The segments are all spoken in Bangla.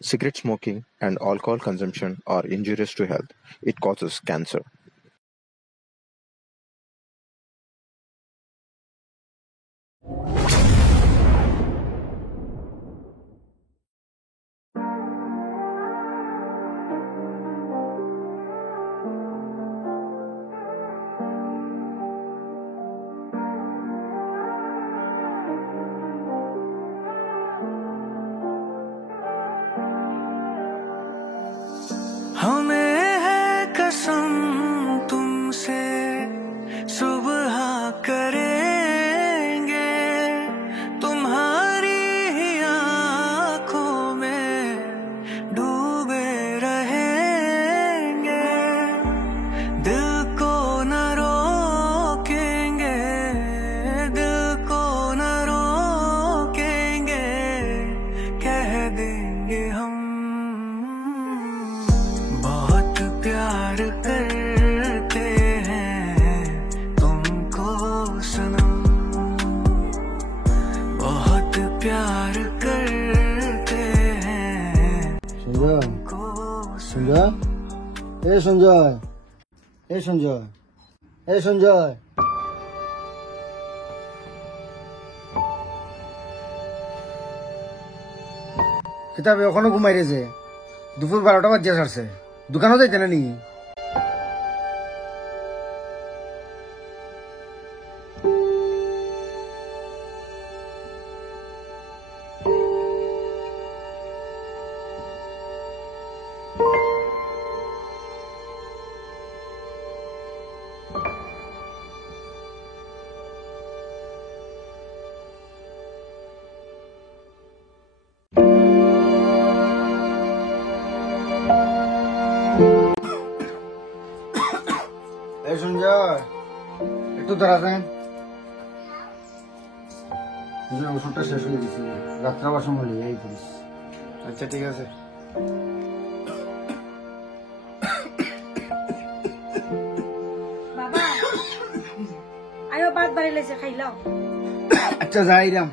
Cigarette smoking and alcohol consumption are injurious to health. It causes cancer. हमें है कसम तुमसे सुबह करेंगे तुम्हारी ही आँखों में डूबे रहेंगे दिल को न रोकेंगे दिल को न रोकेंगे कह देंगे हम बहुत प्यार करते हैं तुमको सनम बहुत प्यार करते हैं तुमको संजय ए संजय ए संजय ए संजय কিতাবে ওখানে ঘুমাই রেছে দুপুর 12টা বাজে ছাড়ছে দোকানও যাইতে না নি এই সঞ্জয় একটু দাঁড়াতেন ওষুধটা শেষ হয়ে গেছে রাত্রে আবার সময় এই করিস আচ্ছা ঠিক আছে বাবা আয়ো ভাত বাড়ি লেছে খাইলাও আচ্ছা যাই রাম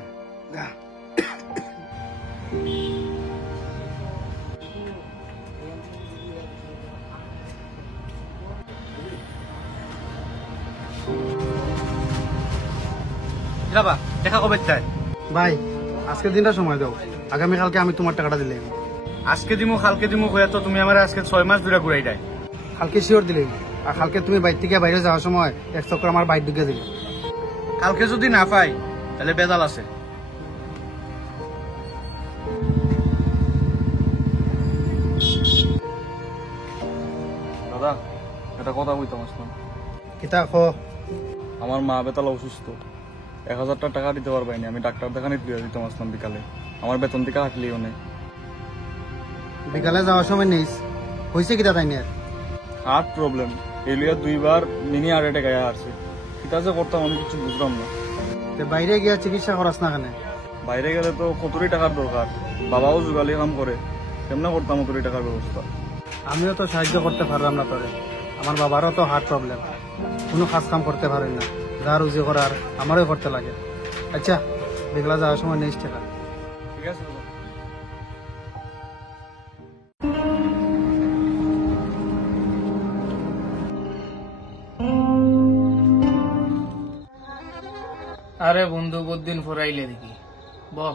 দেখা কবে চাই ভাই আজকের দিনটা সময় দাও আগামীকালকে আমি তোমার টাকাটা দিলে আজকে দিমু কালকে দিমু হয়ে তো তুমি আমার আজকে 6 মাস ধরে ঘুরাই দেয় কালকে শিওর দিলে আর কালকে তুমি বাইর থেকে বাইরে যাওয়ার সময় এক চক্কর আমার বাইর ঢুকে দিলে কালকে যদি না পাই তাহলে বেজাল আছে দাদা এটা কথা কইতাম আসলাম কিতা খো আমার মা বেতালা অসুস্থ 1000 টাকা দিতে পারবাইনি আমি ডাক্তার দেখানি দিয়ে দিতাম আসলাম বিকালে আমার বেতন থেকে হাঁটলিও নেই বিকালে যাওয়ার সময় নেই হয়েছে কিতা তাই নিয়ে হার্ট প্রবলেম এলিয়া 2 বার মিনি হার্ট অ্যাটাক আয়া আসছে কিতা যে করতাম আমি কিছু বুঝলাম না বাইরে গিয়া চিকিৎসা করাস না কেন বাইরে গেলে তো কতরি টাকার দরকার বাবাও জোগালি কাম করে কেমনে করতাম কতরি টাকার ব্যবস্থা আমিও তো সাহায্য করতে পারলাম না তোরে আমার বাবারও তো হার্ট প্রবলেম কোনো কাজ কাম করতে পারেন না যা রুজি করার আমারও করতে লাগে আচ্ছা বিকেলা যাওয়ার সময় নেই টাকা ঠিক আছে আরে বন্ধু বহুদিন পর আইলে দেখি বহ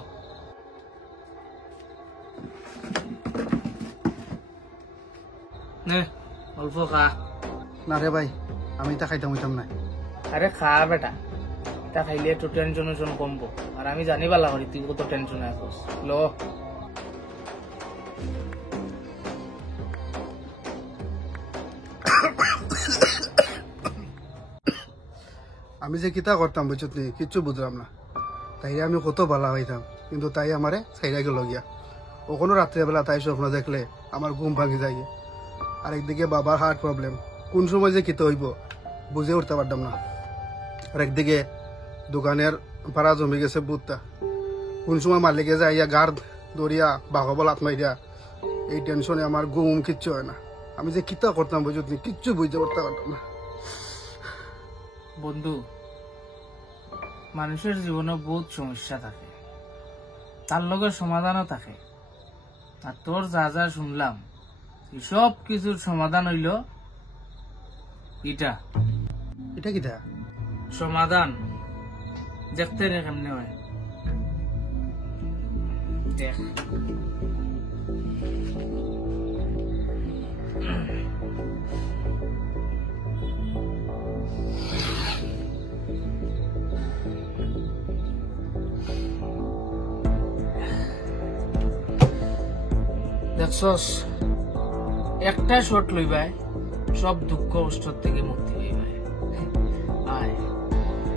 নে অল্প খা না রে ভাই আমি তা খাইতাম হইতাম না আরে খা বেটা তা খাইলে একটু টেনশন কমবো আর আমি জানি পালা করি তুই কত টেনশনে আছিস লো আমি যে কিতা করতাম বুঝত নি কিচ্ছু বুঝলাম না তাই আমি কত ভালো হইতাম কিন্তু তাই আমারে ছাইরা গেল গিয়া ওখানে রাত্রেবেলা তাই স্বপ্ন দেখলে আমার ঘুম ভাঙি যায় আর একদিকে বাবার হার্ট প্রবলেম কোন সময় যে কিতা হইব বুঝে উঠতে পারতাম না আর একদিকে দোকানের ভাড়া জমে গেছে বুটটা কোন সময় মালিকে যাইয়া গার্ড দরিয়া বাঘবল আত্মাইয়া এই টেনশনে আমার ঘুম কিচ্ছু হয় না আমি যে কিতা করতাম বুঝত নি কিচ্ছু বুঝতে পারতে পারতাম না বন্ধু মানুষের জীবনে বহুত সমস্যা থাকে তার লগে সমাধানও থাকে আর তোর যা যা শুনলাম সব কিছুর সমাধান হইল এটা এটা কি দা সমাধান দেখতে রে কেমনে হয় দেখ দেখছস একটা শট লইবাই সব দুঃখ কষ্ট থেকে মুক্তি পাইবাই আয়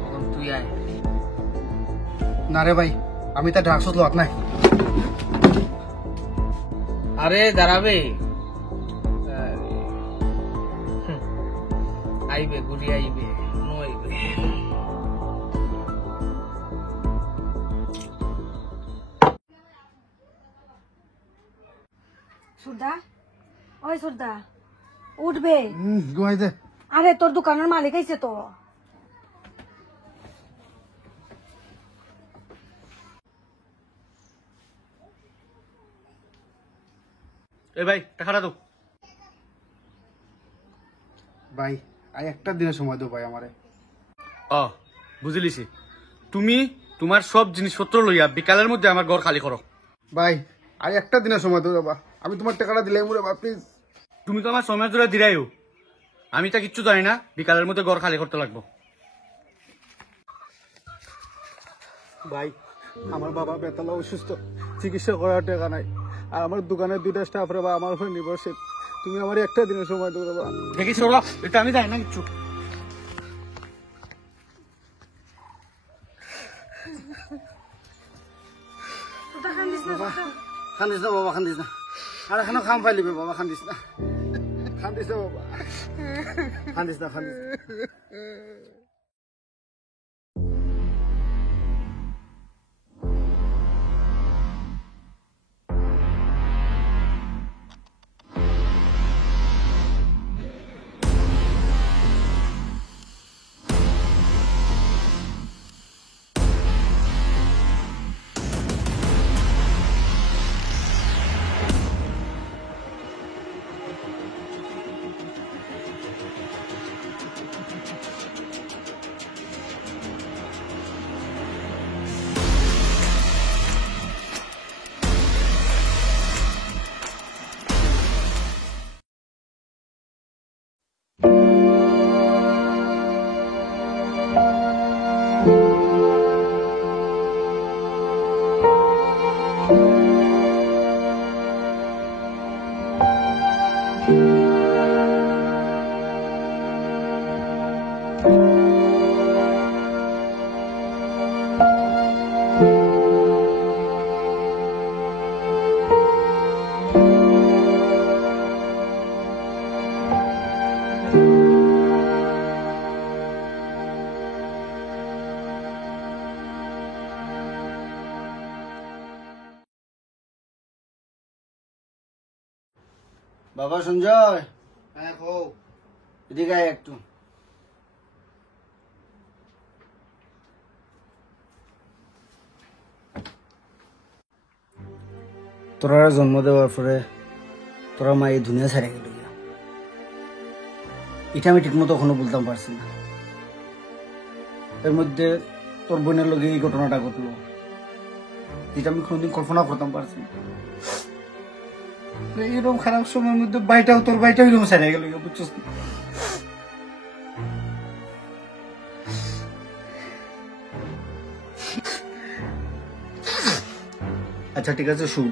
এখন তুই আয় না রে ভাই আমি তা ড্রাগস লোক নাই আরে দাঁড়াবে আইবে ঘুরি আইবে নো আইবে সুরদা ওই সুরদা উঠবে ঘুমাই দে আরে তোর দোকানের মালিক আইছে তো এই ভাই টাকাটা তো ভাই আর একটা দিনের সময় দাও ভাই আমারে বুঝলিছি তুমি তোমার সব জিনিসপত্র লইয়া বিকালের মধ্যে আমার ঘর খালি করো ভাই আর একটা দিনের সময় দাও বাবা আমি তোমার টাকাটা দিলে মুরে বা প্লিজ তুমি তো আমার সময় ধরে দিরাইও আমি তা কিচ্ছু জানি না বিকালের মধ্যে ঘর খালি করতে লাগবো ভাই আমার বাবা বেতালা অসুস্থ চিকিৎসা করার টাকা নাই আর আমার দোকানের দুইটা স্টাফ রে বা আমার উপরে নির্ভরশীল তুমি আমার একটা দিনের সময় দাও বাবা দেখি চলো এটা আমি জানি না কিচ্ছু সুরদা কান্দিস না সুরদা। খান্দিস না বাবা খান্দিস না আর এখানে খাম ফাইলিবে বাবা খান্দিস না খান্দিস না বাবা খান্দিস না খান্দিস না। বাবা সঞ্জয় হ্যাঁ কও এদিকে আয় একটু তোরা জন্ম দেওয়ার পরে তোরা মা এই দুনিয়া ছেড়ে গেল এটা আমি ঠিকমতো এখনো বলতাম পারছি না এর মধ্যে তোর বোনের লগে এই ঘটনাটা ঘটলো যেটা আমি কোনোদিন কল্পনা করতাম পারছি না এরকম খারাপ সময়ের মধ্যে বাড়িটাও তোর বাড়িটাও এরকম ছেড়ে গেল বুঝছিস না? আচ্ছা ঠিক আছে শুন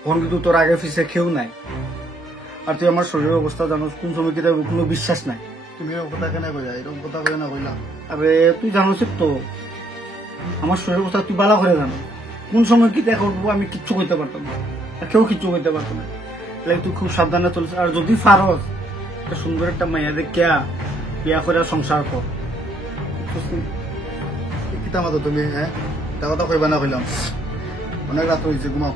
এখন কিন্তু তোর আগে ফিসে কেউ নাই আর তুই আমার শরীরের অবস্থা জানোস কোন সময় কিনা কোনো বিশ্বাস নাই তুমি এরকম কথা কেন কইলা এরকম কথা কই না কইলা আরে তুই জানোস তো আমার শরীরের অবস্থা তুই ভালো করে জানো কোন সময় কি দেখা করবো আমি কিচ্ছু করতে পারতাম না আর কেউ কিচ্ছু করতে পারতো না তাহলে তুই খুব সাবধানে চলিস আর যদি পারস একটা সুন্দর একটা মাইয়া দেখে বিয়া করে সংসার কর কিতা মাতো তুমি হ্যাঁ তা কথা কইবা না কইলাম অনেক রাত হয়েছে ঘুমাও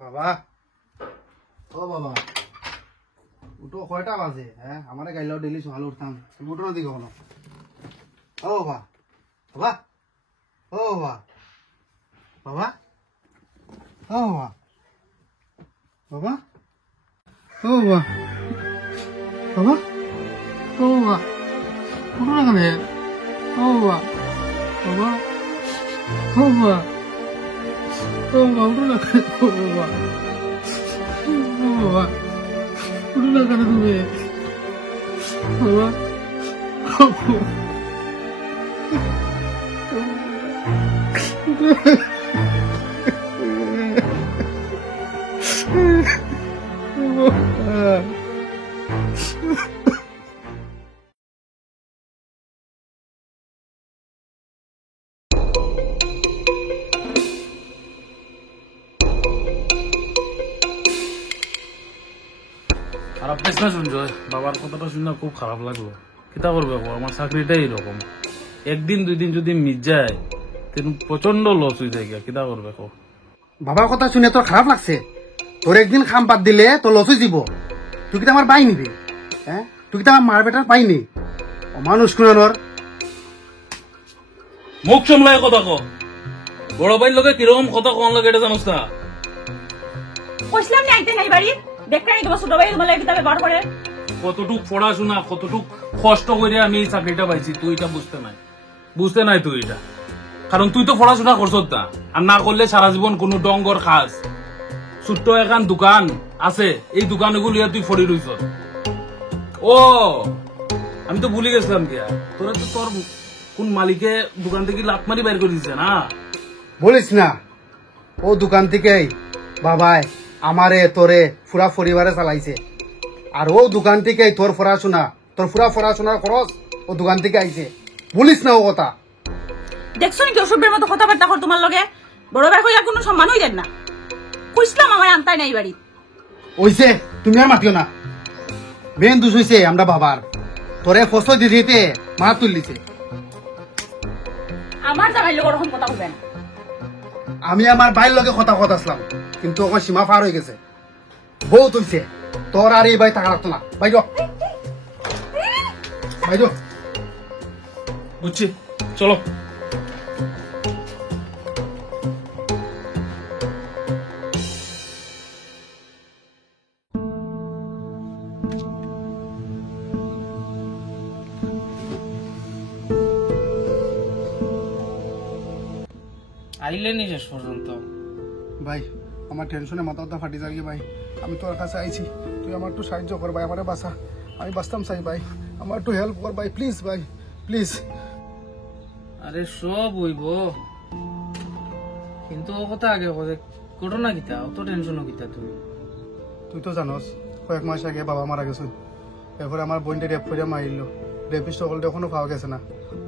বাবা ও বাবা উঠো কয়টা বাজে হ্যাঁ আমার গাইলেও ডেলি সকালে উঠতাম তুমি উঠো না দিকে কোনো ও বাবা বাবা ও বাবা বাবা ও বাবা বাবা ও বাবা বাবা ও বাবা উঠো না কেন ও বাবা বাবা ও বাবা ও বাবা উঠো না কেন ও বাবা ও বাবা উঠো না কেন তুমি বাবা খারাপ পেস না শুনছো বাবার কথাটা শুনে খুব খারাপ লাগলো কিতা করবে আমার চাকরিটাই এরকম একদিন দুই দিন যদি মিট যায় তেমন প্রচন্ড লস হয়ে যায় কিতা করবে বাবার কথা শুনে তোর খারাপ লাগছে তোর একদিন খাম বাদ দিলে তোর লস হয়ে যাব তুই কি আমার পাই নিবি হ্যাঁ তুই কি আমার মার বেটার পাইনি মানুষ কোন মুখ সামলায় কথা কো বড় ভাইয়ের লোকে কিরকম কথা কম লাগে এটা জানোস না কইছিলাম না আইতে নাই বাড়ি দেখকানি তোমার ছোট ভাই তোমার লাগি তবে বার করে কতটুক পড়াশোনা কতটুক কষ্ট করে আমি এই চাকরিটা পাইছি তুই এটা বুঝতে নাই তুই এটা কারণ তুই তো পড়াশোনা করছ না আর না করলে সারা জীবন কোন ডঙ্গর খাস ছোট্ট এখন দোকান আছে এই দোকানগুলি তুই ফড়ি রইছ ও আমি তো ভুলে গেছিলাম কিয়া তোরা তো তোর কোন মালিকে দোকান থেকে লাত মারি বাইর করে দিছে না বলিস না ও দোকান থেকেই বাবাই আমারে তোরে পুরা পরিবারে চালাইছে আর ও দোকান থেকেই তোর পুরা পড়াশোনার খরচ ও দোকান থেকে আইছে বলিস না ও কথা দেখছো নাকি অসভ্যের মতো কথাবার্তা কর তোমার লগে বড় ভাই কইয়া কোনো সম্মান হইলেন না কইছিলাম আমার আনতাই নাই বাড়ি ওইছে তুমি আর মাতিও না মেন দোষ হইছে আমরা বাবার তোরে ফসল দিতে মা তুললিছে আমার জামাই লোক ওরকম কথা বলবে না আমি আমার ভাইয়ের লগে কথা আসলাম কিন্তু ওখানে সীমা পার হয়ে গেছে বহুত হইছে তোর আর এই ভাই থাকা রাখতো না ভাই বুঝছি চলো আইলেনি শেষ পর্যন্ত ভাই আমার টেনশনে মাথা ফাটি যাবে ভাই আমি তোর কাছে আইছি তুই আমার একটু সাহায্য কর ভাই আমারে বাঁচা আমি বাঁচতাম চাই ভাই আমার একটু হেল্প কর ভাই প্লিজ ভাই প্লিজ আরে সব হইব কিন্তু ও কথা আগে ঘটনা কিতা অত টেনশনও কিতা তুই তো জানোস কয়েক মাস আগে বাবা মারা গেছে এরপরে আমার বোনটা রেপ করে মারিল রেপিস্ট সকলটা এখনো পাওয়া গেছে না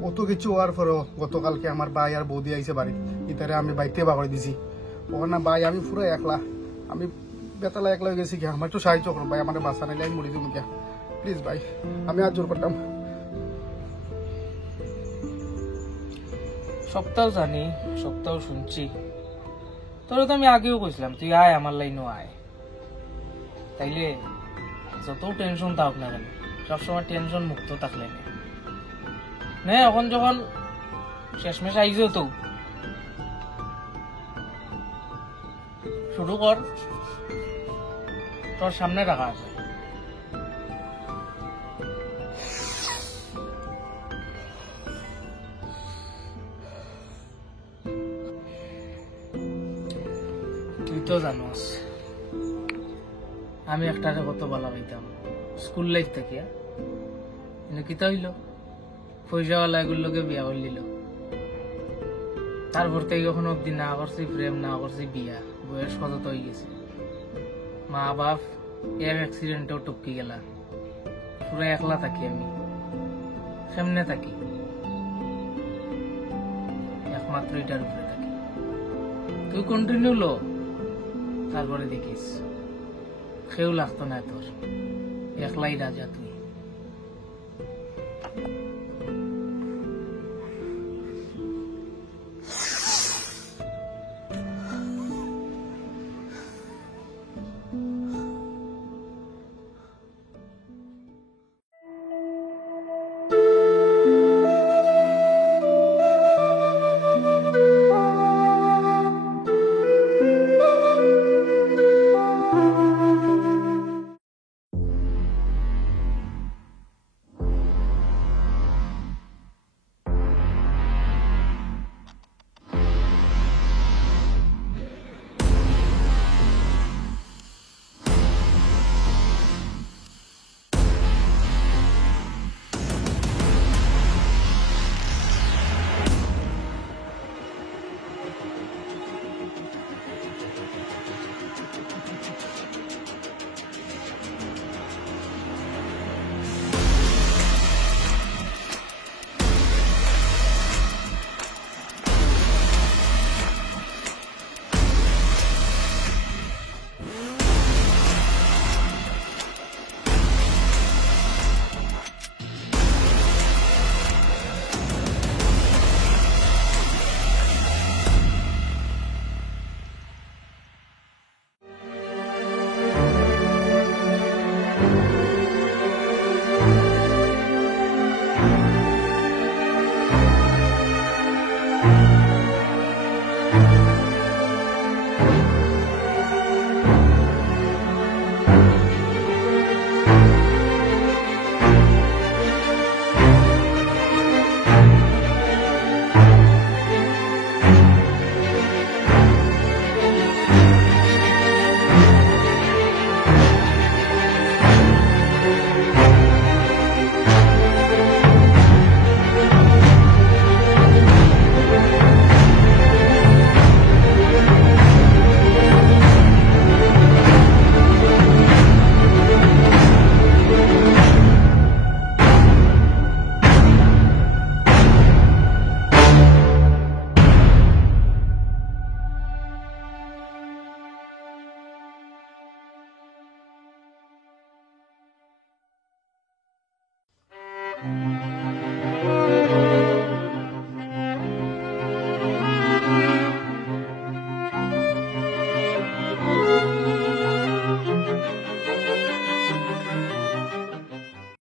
অত কিছু হওয়ার পরও গতকালকে আমার ভাই আর বৌদি আইছে বাড়ি ইতারে আমি বাইতে বাগড়ে দিছি ওখানে ভাই আমি পুরো একলা আমি বেতালা একলা হয়ে গেছি আমার একটু সাহায্য করো ভাই আমার বাঁচা নাইলে আমি মরি যাবো গিয়া প্লিজ ভাই আমি আর জোর করতাম সপ্তাহ জানি সপ্তাহ শুনছি তোরা তো আমি আগেও কইছিলাম তুই আয় আমার লাইনও আয় তাইলে যত টেনশন থাক না কেন সবসময় টেনশন মুক্ত থাকলে নে এখন যখন শেষমেশ আইজো তো শুরু কর তোর সামনে রাখা আছে তুই তো জানোস আমি একটারে কত ভালো পাইতাম স্কুল লাইফ থেকে কিন্তু কিতা হইল পয়সাওয়ালা এগুলোকে বিয়া করে নিল তারপর থেকে কখনো অব্দি না করছি প্রেম না করছি বিয়া বয়স কত তো হয়ে গেছে মা বাপ এর অ্যাক্সিডেন্টেও টপকি গেলা পুরো একলা থাকি আমি কেমনে থাকি একমাত্র এটার উপরে থাকি তুই কন্টিনিউ লো তারপরে দেখিস কেউ লাগতো না তোর একলাই রাজা তুই